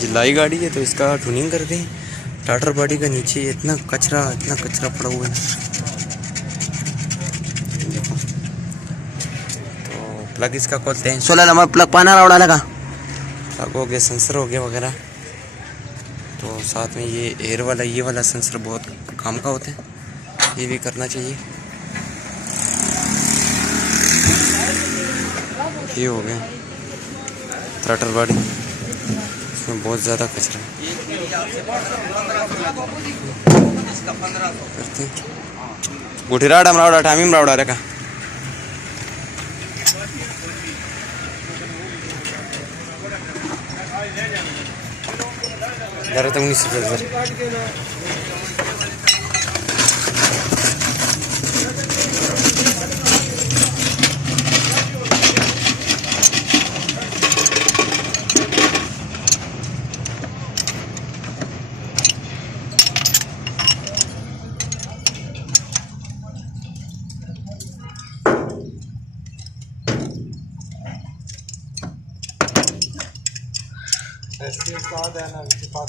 GLI गाड़ी है तो इसका ट्यूनिंग कर दें। स्टार्टर बॉडी का नीचे इतना कचरा पड़ा हुआ है। तो प्लग इसका खोलते हैं। 16 नंबर प्लग पाना उड़ा लगा, प्लग हो गया, सेंसर हो गया वगैरह। तो साथ में ये एयर वाला, ये वाला सेंसर बहुत काम का होता है, ये भी करना चाहिए। ये हो गया थ्रॉटल बॉडी, इसमें बहुत ज़्यादा कचरा करते गुठीराड अमरावड़ा ठामी अमरावड़ा रेखा जरा तक 19 इसके साथ है ना, इसके पास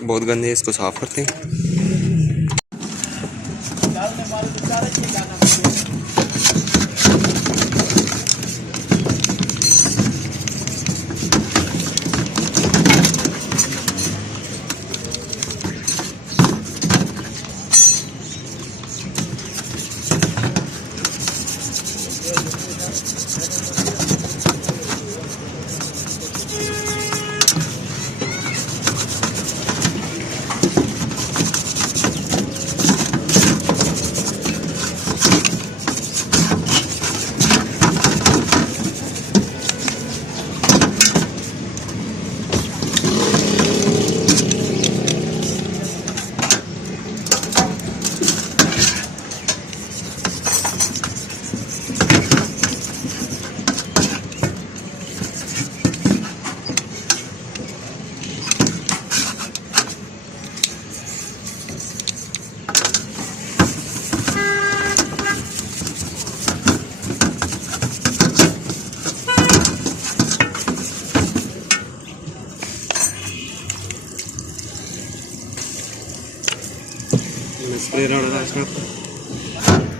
बहुत गंदे है, इसको साफ करते हैं। स्प्रे रहा इसमें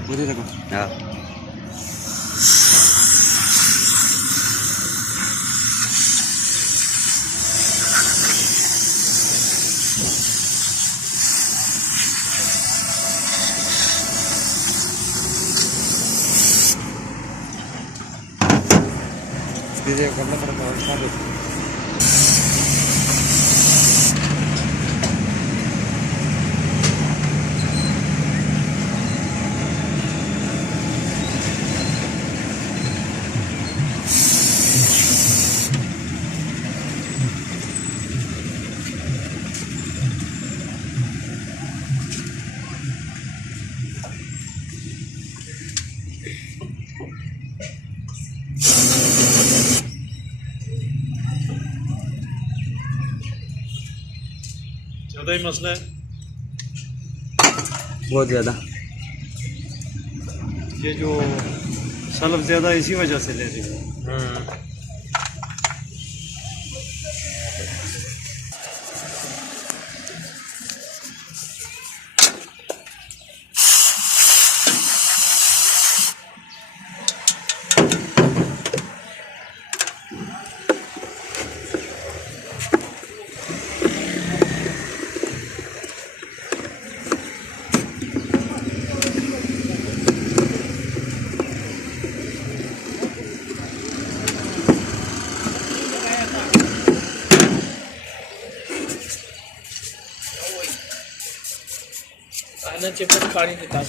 मुझे देखो हाँ स्प्रे करना पड़ता है। ज़्यादा ही मसला है, बहुत ज़्यादा। ये जो सल्फ ज़्यादा इसी वजह से ले रही है। Ana cepat kali kita.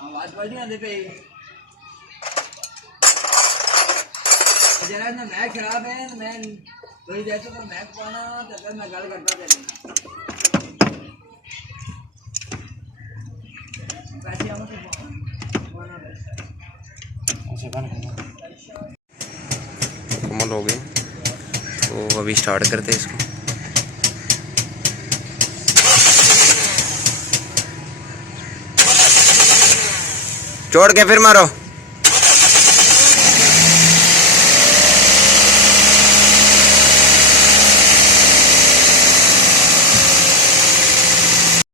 आवाज बढ़िया दे पे जरा ना मैक खराब है मैं थोड़ी देर तो मैक पाना तो मैं गल करता तेरे पैसे हम मुकम्मल हो गए, तो अभी स्टार्ट करते हैं इसको। छोड़ के फिर मारो।